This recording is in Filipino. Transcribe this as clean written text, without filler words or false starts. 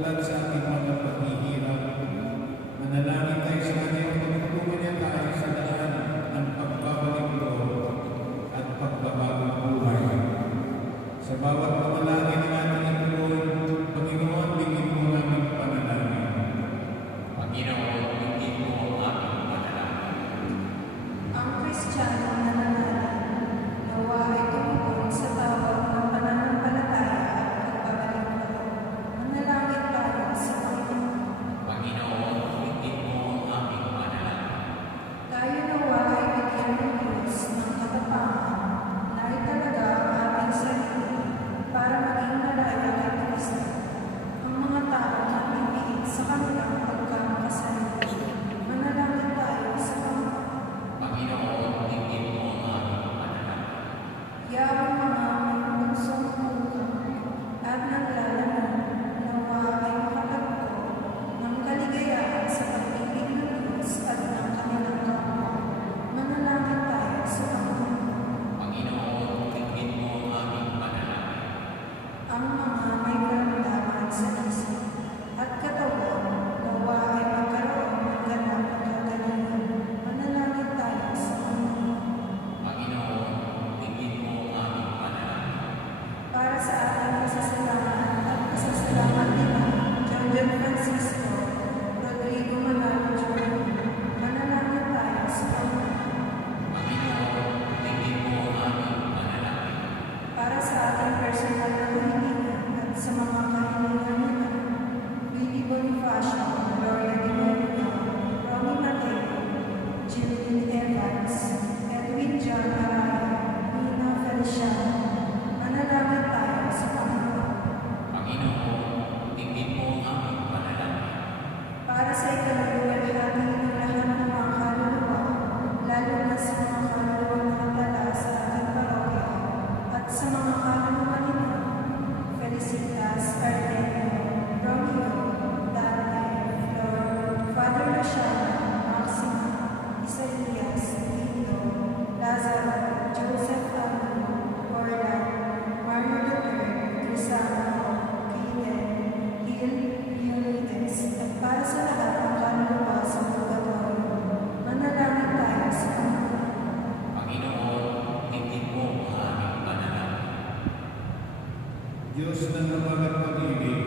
tulad sa ating mga paghihirap. Manalangin tayo sa Kanya at magtulungan niya tayo sa daan ng pagbabalik loob at pagbabagong buhay. Sa bawat panalangin ng ating ituloy, Panginoon, bigyan mo namin panalangin. Panginoon, bigyan mo aming panalangin. Ang Kristiyano na nananalig, nawa ay tumugon sa tawag ng pananampalataya at pagbabalik loob. Manalangin tayo sa Panginoon. Panginoon, bigyan mo aming panalangin. Tayo nawa ay bigyan ng Diyos ng katapangan na italaga ang ating sarili para maging malaya kay Kristo. Ang mga tao na pipigit sa kanilang pagkamakasarili. Manalangin tayo sa Panginoon. Panginoon, bigyan mo aming panalangin. Yawang mga may punsong hukang at naglalaman, nawa ay makatagpo ng kaligayahan sa pag-ibig ng Diyos at ng kanilang kapwa. Manalangin tayo sa Panginoon. Panginoon, bigyan mo aming panalangin. Ang mga may karamdaman sa isip at katawan, nawa ay magkaroon ng ganap na kagalingan. Manalangin tayo sa Panginoon. Panginoon, bigyan mo aming panalangin. Para sa ating masasalamat at masasalamat nila, John Francisco, Rodrigo Manalo Jr., manalangin tayo sa Panginoon. Panginoon, bigyan mo aming panalangin. Para sa ating personal na kahilingan at sa mga kahilingan nila, Willie Bonifacio, Gloria Di Maria, Romy Mateo, Jillian Evans, Edwin John Araya, Nina Feliciano, manalangin tayo sa Panginoon. Panginoon, bigyan mo aming panalangin. Para sa ikaluwalhati ng lahat ng mga kaluluwa, lalo na sa mga kaluluwa na nakatala sa ating parokya at sa mga kaluluwa nila, Felicitas, Ardenio, Romeo, Dante, Flor, Father Luciano, Maxima, Isaias, Lindo, Lazaro, Joseph Amino, Orlan, Mario Duterte, Crisano, Kiden, Gil, Leonidas, at para sa lahat ng kaluluwa sa purgatorio, manalangin tayo sa Panginoon. Panginoon, bigyan mo aming panalangin. Diyos ng mga pag-ibig,